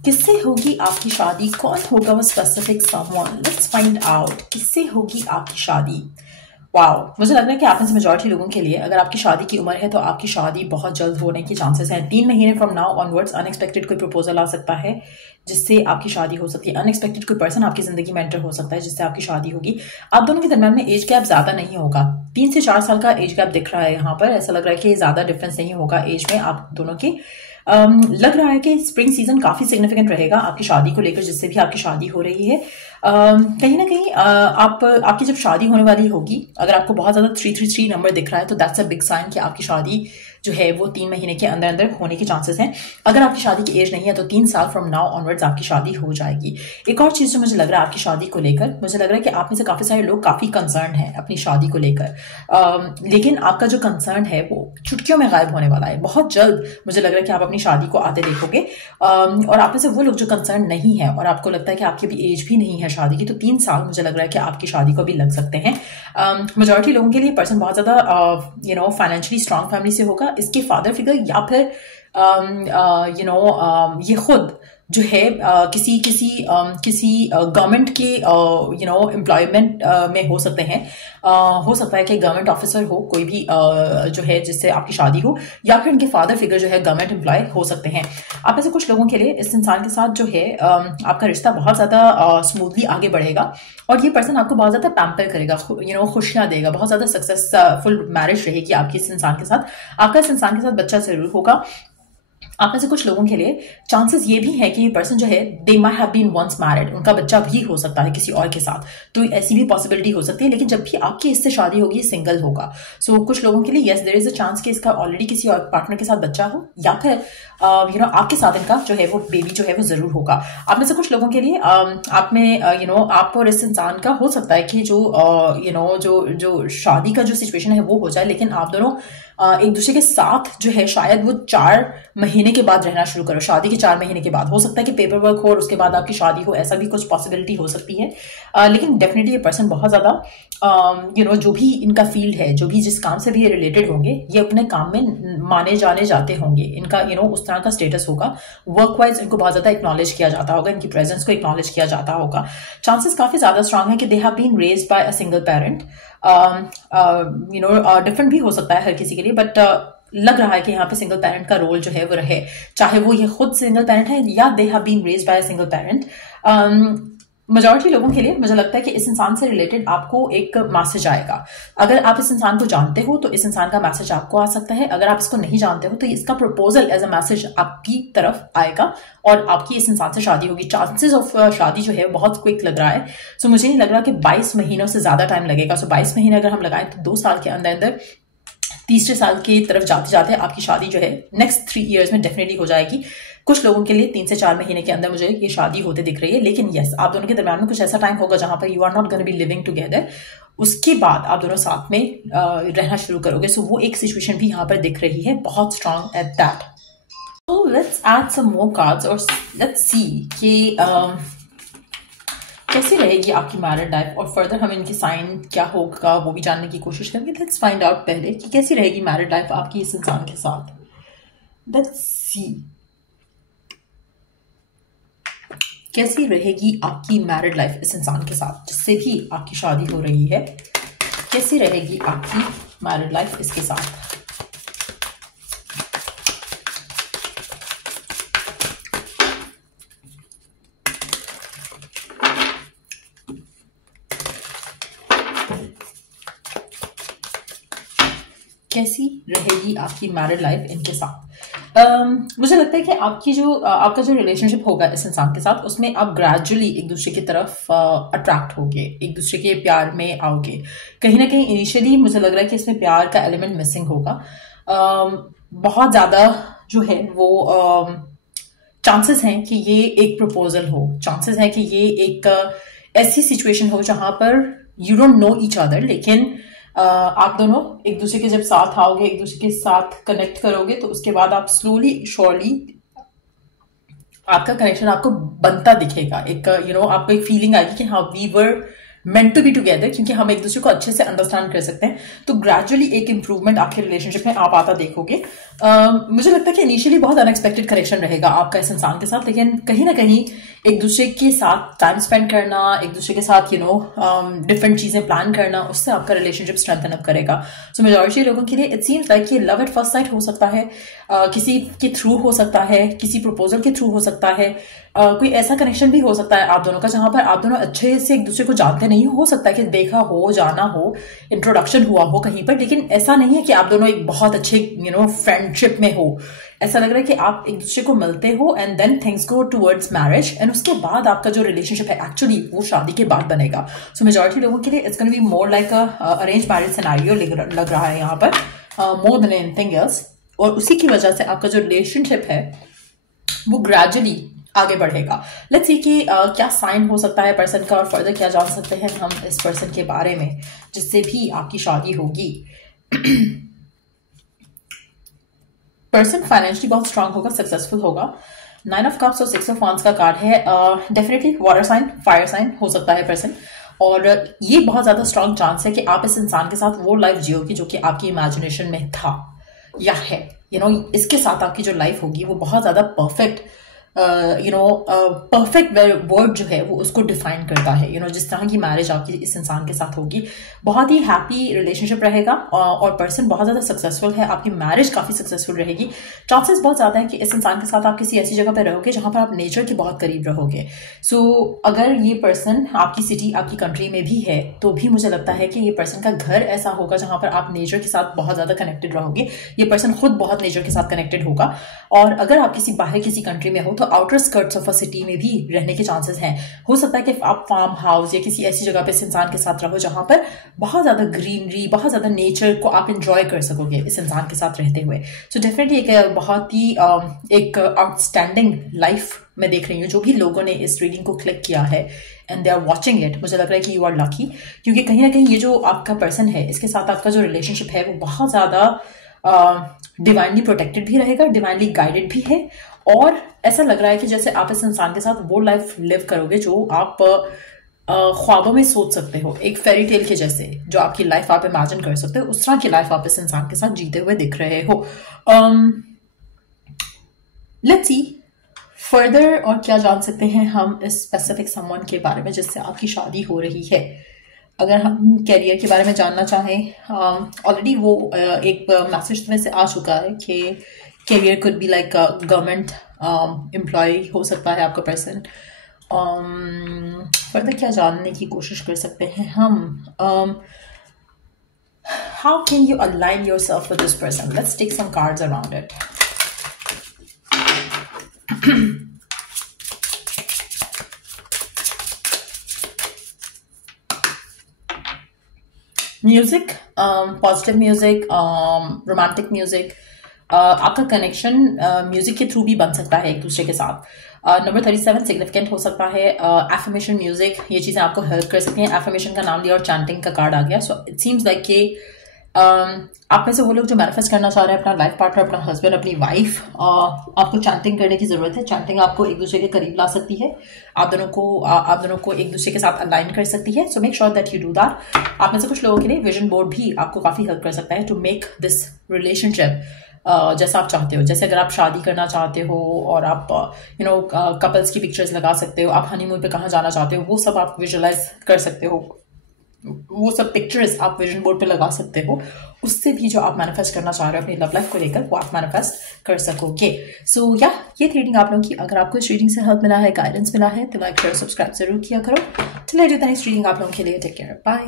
किससे होगी आपकी शादी? कौन होगा वो specific someone? Let's find out किससे होगी आपकी शादी। वाओ, मुझे लग रहा है कि आप में से मेजॉरिटी लोगों के लिए अगर आपकी शादी की उम्र है तो आपकी शादी बहुत जल्द होने के चांसेस हैं। 3 महीने फ्रॉम नाउ ऑनवर्ड्स अनएक्सपेक्टेड कोई प्रपोजल आ सकता है जिससे आपकी शादी हो सकती है। अनएक्सपेक्टेड कोई पर्सन आपकी जिंदगी में एंटर हो सकता है जिससे आपकी शादी होगी। आप दोनों के दरम्यान में एज गैप ज्यादा नहीं होगा। 3 से 4 साल का एज गैप दिख रहा है यहाँ पर। ऐसा लग रहा है कि ज्यादा डिफरेंस नहीं होगा एज में आप दोनों की। लग रहा है कि स्प्रिंग सीजन काफी सिग्निफिकेंट रहेगा आपकी शादी को लेकर, जिससे भी आपकी शादी हो रही है। कहीं ना कहीं आपकी जब शादी होने वाली होगी, अगर आपको बहुत ज्यादा 333 नंबर दिख रहा है तो दैट्स अ बिग साइन कि आपकी शादी जो है वो 3 महीने के अंदर अंदर होने के चांसेस हैं। अगर आपकी शादी की एज नहीं है तो 3 साल फ्रॉम नाउ ऑनवर्ड्स आपकी शादी हो जाएगी। एक और चीज जो मुझे लग रहा है आपकी शादी को लेकर, मुझे लग रहा है कि आप में से काफी सारे लोग काफी कंसर्न हैं अपनी शादी को लेकर, लेकिन आपका जो कंसर्न है वो चुटकियों में गायब होने वाला है। बहुत जल्द मुझे लग रहा है कि आप अपनी शादी को आते देखोगे। और आप में से वो लोग जो कंसर्न नहीं है और आपको लगता है कि आपकी अभी एज भी नहीं है शादी की, तो 3 साल मुझे लग रहा है कि आपकी शादी को भी लग सकते हैं। मेजॉरिटी लोगों के लिए पर्सन बहुत ज्यादा फाइनेंशियली स्ट्रांग फैमिली से होगा। इसके फादर फिगर या फिर ये खुद जो है किसी किसी किसी गवर्नमेंट के एम्प्लॉयमेंट में हो सकते हैं। हो सकता है कि गवर्नमेंट ऑफिसर हो कोई भी जो है जिससे आपकी शादी हो, या फिर इनके फादर फिगर जो है गवर्नमेंट एम्प्लॉय हो सकते हैं। आप में से कुछ लोगों के लिए इस इंसान के साथ जो है आपका रिश्ता बहुत ज्यादा स्मूथली आगे बढ़ेगा और ये पर्सन आपको बहुत ज्यादा पैम्पर करेगा, खुशियां देगा। बहुत ज्यादा सक्सेसफुल मैरिज रहेगी आपकी इस इंसान के साथ। आपका इस इंसान के साथ बच्चा जरूर होगा। आप में से कुछ लोगों के लिए चांसेस ये भी है कि ये पर्सन जो है दे माई हैव बीन वंस मैरिड, उनका बच्चा भी हो सकता है किसी और के साथ, तो ऐसी भी पॉसिबिलिटी हो सकती है। लेकिन जब भी आपकी इससे शादी होगी सिंगल होगा। सो कुछ लोगों के लिए yes there is a chance कि इसका ऑलरेडी किसी और पार्टनर के साथ बच्चा हो, या फिर आपके साथ इनका जो है वो बेबी जो है वो जरूर होगा। आप में से कुछ लोगों के लिए आप में आप और इस इंसान का हो सकता है कि जो शादी का जो सिचुएशन है वो हो जाए, लेकिन आप दोनों एक दूसरे के साथ जो है शायद वो 4 महीने के बाद रहना शुरू करो। शादी के 4 महीने के बाद हो सकता है कि पेपर वर्क हो और उसके बाद आपकी शादी हो, ऐसा भी कुछ पॉसिबिलिटी हो सकती है। लेकिन डेफिनेटली ये पर्सन बहुत ज्यादा जो भी इनका फील्ड है, जो भी जिस काम से भी ये रिलेटेड होंगे, ये अपने काम में माने जाने जाते होंगे। इनका उस तरह का स्टेटस होगा। वर्क वाइज इनको बहुत ज्यादा एक्नॉलेज किया जाता होगा, इनकी प्रेजेंस को एक्नॉलेज किया जाता होगा। चांसेस काफी ज्यादा स्ट्रांग है कि they have been raised by a single parent. Different भी हो सकता है हर किसी के लिए, बट लग रहा है कि यहाँ पे सिंगल पेरेंट का रोल जो है वो रहे, चाहे वो ये खुद सिंगल पेरेंट है या they have been raised by a single parent. Majority लोगों के लिए मुझे लगता है कि इस इंसान से रिलेटेड आपको एक मैसेज आएगा। अगर आप इस इंसान को जानते हो तो इस इंसान का मैसेज आपको आ सकता है। अगर आप इसको नहीं जानते हो तो इसका प्रपोजल एज अ मैसेज आपकी तरफ आएगा और आपकी इस इंसान से शादी होगी। चांसेस ऑफ शादी जो है बहुत क्विक लग रहा है। सो मुझे नहीं लग रहा कि 22 महीनों से ज्यादा टाइम लगेगा। सो 22 महीने अगर हम लगाएं तो 2 साल के अंदर अंदर तीसरे साल की तरफ जाते जाते आपकी शादी जो है नेक्स्ट 3 इयर्स में डेफिनेटली हो जाएगी। कुछ लोगों के लिए 3 से 4 महीने के अंदर मुझे ये शादी होते दिख रही है। लेकिन यस, आप दोनों के दरम्यान में कुछ ऐसा टाइम होगा जहां पर you are not gonna be living together. उसके बाद आप दोनों साथ में रहना शुरू करोगे। सो वो एक सिचुएशन भी यहाँ पर दिख रही है, बहुत strong at that. So let's add some more cards और लेट्स सी कि कैसी रहेगी आपकी मैरिड लाइफ, और फर्दर हम इनकी साइन क्या होगा वो भी जानने की कोशिश करेंगे। लेट्स फाइंड आउट पहले कि कैसी रहेगी मैरिड लाइफ आपकी इस इंसान के साथ। लेट्स सी कैसी रहेगी आपकी मैरिड लाइफ इस इंसान के साथ जिससे भी आपकी शादी हो रही है। कैसी रहेगी आपकी मैरिड लाइफ इसके साथ। कैसी रहेगी आपकी मैरिड लाइफ इनके साथ। मुझे लगता है कि आपका जो रिलेशनशिप होगा इस इंसान के साथ, उसमें आप ग्रेजुअली एक दूसरे की तरफ अट्रैक्ट होगे, एक दूसरे के प्यार में आओगे। कहीं ना कहीं इनिशियली मुझे लग रहा है कि इसमें प्यार का एलिमेंट मिसिंग होगा। बहुत ज्यादा जो है वो चांसेस हैं कि ये एक प्रपोजल हो, चांसेस हैं कि ये एक ऐसी सिचुएशन हो जहां पर you don't know each other, लेकिन आप दोनों एक दूसरे के जब साथ आओगे, एक दूसरे के साथ कनेक्ट करोगे, तो उसके बाद आप स्लोली श्योरली आपका कनेक्शन आपको बनता दिखेगा। एक आपको एक फीलिंग आएगी कि हाँ we were meant to be together, क्योंकि हम एक दूसरे को अच्छे से अंडरस्टैंड कर सकते हैं। तो ग्रेजुअली एक इंप्रूवमेंट आपके रिलेशनशिप में आप आता देखोगे। मुझे लगता है कि इनिशियली बहुत अनएक्सपेक्टेड कनेक्शन रहेगा आपका इस इंसान के साथ, लेकिन कहीं ना कहीं एक दूसरे के साथ टाइम स्पेंड करना, एक दूसरे के साथ डिफरेंट चीजें प्लान करना, उससे आपका रिलेशनशिप स्ट्रेंथन अप करेगा। सो मेजॉरिटी लोगों के लिए इट सीम्स लाइक कि लव एट फर्स्ट साइट हो सकता है, किसी के थ्रू हो सकता है, किसी प्रपोजल के थ्रू हो सकता है, कोई ऐसा कनेक्शन भी हो सकता है आप दोनों का जहां पर आप दोनों अच्छे से एक दूसरे को जानते नहीं हो सकता है कि देखा हो, जाना हो, इंट्रोडक्शन हुआ हो कहीं पर, लेकिन ऐसा नहीं है कि आप दोनों एक बहुत अच्छे फ्रेंडशिप में हो। ऐसा लग रहा है कि आप एक दूसरे को मिलते हो and then things go towards marriage, and उसके बाद आपका जो रिलेशनशिप है एक्चुअली वो शादी के बाद बनेगा। सो मेजॉरिटी लोगों के लिए it's gonna be more like arrange marriage scenario लग रहा है यहाँ पर, मोर देन एनीथिंग एल्स। और उसी की वजह से आपका जो रिलेशनशिप है वो ग्रेजुअली आगे बढ़ेगा। लेट्स सी कि क्या साइन हो सकता है पर्सन का, और फर्दर क्या जान सकते हैं हम इस पर्सन के बारे में जिससे भी आपकी शादी होगी। पर्सन फाइनेंशियली बहुत स्ट्रांग होगा, सक्सेसफुल होगा। 9 ऑफ कप्स और 6 ऑफ वांड्स का कार्ड है। Definitely water sign, fire sign हो सकता है पर्सन, और ये बहुत ज्यादा स्ट्रांग चांस है कि आप इस इंसान के साथ वो लाइफ जियोगी जो कि आपकी इमेजिनेशन में था या है। इसके साथ आपकी जो लाइफ होगी वो बहुत ज्यादा परफेक्ट परफेक्ट वर्ड जो है वो उसको डिफाइन करता है। जिस तरह की मैरिज आपकी इस इंसान के साथ होगी, बहुत ही हैप्पी रिलेशनशिप रहेगा, और पर्सन बहुत ज्यादा सक्सेसफुल है, आपकी मैरिज काफी सक्सेसफुल रहेगी। चांसेस बहुत ज्यादा है कि इस इंसान के साथ आप किसी ऐसी जगह पर रहोगे जहां पर आप नेचर के बहुत करीब रहोगे। सो अगर ये पर्सन आपकी सिटी, आपकी कंट्री में भी है, तो भी मुझे लगता है कि ये पर्सन का घर ऐसा होगा जहां पर आप नेचर के साथ बहुत ज्यादा कनेक्टेड रहोगे। ये पर्सन खुद बहुत नेचर के साथ कनेक्टेड होगा, और अगर आप किसी कंट्री में हो तो outer skirts of a city में भी रहने के चांसेस हैं। हो सकता है कि आप फार्म हाउस या किसी ऐसी जगह पे इस इंसान के साथ रहो जहां पर बहुत ज्यादा ग्रीनरी, बहुत ज्यादा नेचर को आप एंजॉय कर सकोगे इस इंसान के साथ रहते हुए। सो डेफिनेटली एक बहुत ही एक आउटस्टैंडिंग लाइफ मैं देख रही हूँ। जो भी लोगों ने इस रीडिंग को क्लिक किया है and they are watching it, मुझे लग रहा है कि यू आर लकी, क्योंकि कहीं ना कहीं ये जो आपका पर्सन है, इसके साथ आपका जो रिलेशनशिप है वो बहुत ज्यादा डिवाइनली प्रोटेक्टेड भी रहेगा, डिवाइनली गाइडेड भी है, और ऐसा लग रहा है कि जैसे आप इस इंसान के साथ वो लाइफ लिव करोगे जो आप ख्वाबों में सोच सकते हो, एक फेरी टेल के जैसे जो आपकी लाइफ आप इमेजिन कर सकते हो, उस तरह की लाइफ आप इस इंसान के साथ जीते हुए दिख रहे हो। लेट्स सी फर्दर और क्या जान सकते हैं हम इस स्पेसिफिक समवन के बारे में जिससे आपकी शादी हो रही है। अगर हम कैरियर के बारे में जानना चाहें, ऑलरेडी वो एक मैसेज में से आ चुका है कि career could be like government employ हो सकता है आपका पर्सन। फर्दर क्या जानने की कोशिश कर सकते हैं हम, how can you align your self with this person. Let's take some cards around it. Music, positive music, romantic music, आपका कनेक्शन म्यूजिक के थ्रू भी बन सकता है एक दूसरे के साथ। नंबर 37 सिग्निफिकेंट हो सकता है। एफर्मेशन म्यूजिक, ये चीजें आपको हेल्प कर सकती हैं। एफर्मेशन का नाम लिया और चैंटिंग का कार्ड आ गया। सो इट सीम्स लाइक कि आप में से वो लोग जो मैनिफेस्ट करना चाह रहे हैं अपना लाइफ पार्टनर, अपना हस्बैंड, अपनी वाइफ, आपको चैंटिंग करने की जरूरत है। चैंटिंग आपको एक दूसरे के करीब ला सकती है, आप दोनों को एक दूसरे के साथ अलाइन कर सकती है। So make sure that you do that. आप में से कुछ लोगों के लिए विजन बोर्ड भी आपको काफी हेल्प कर सकता है टू मेक दिस रिलेशनशिप जैसा आप चाहते हो। जैसे अगर आप शादी करना चाहते हो और आप कपल्स की पिक्चर्स लगा सकते हो, आप हनीमून पे कहाँ जाना चाहते हो वो सब आप विजुअलाइज कर सकते हो, वो सब पिक्चर्स आप विजन बोर्ड पे लगा सकते हो। उससे भी जो आप मैनिफेस्ट करना चाह रहे हो अपनी लव लाइफ को लेकर वो आप मैनिफेस्ट कर सकोगे। सो या ये रीडिंग आप लोगों की, अगर आपको इस रीडिंग से हेल्प मिला है, गाइडेंस मिला है, तो लाइक शेयर सब्सक्राइब जरूर किया करो। चलिए जो नेक्स्ट रीडिंग आप लोगों के लिए, टेक केयर, बाय।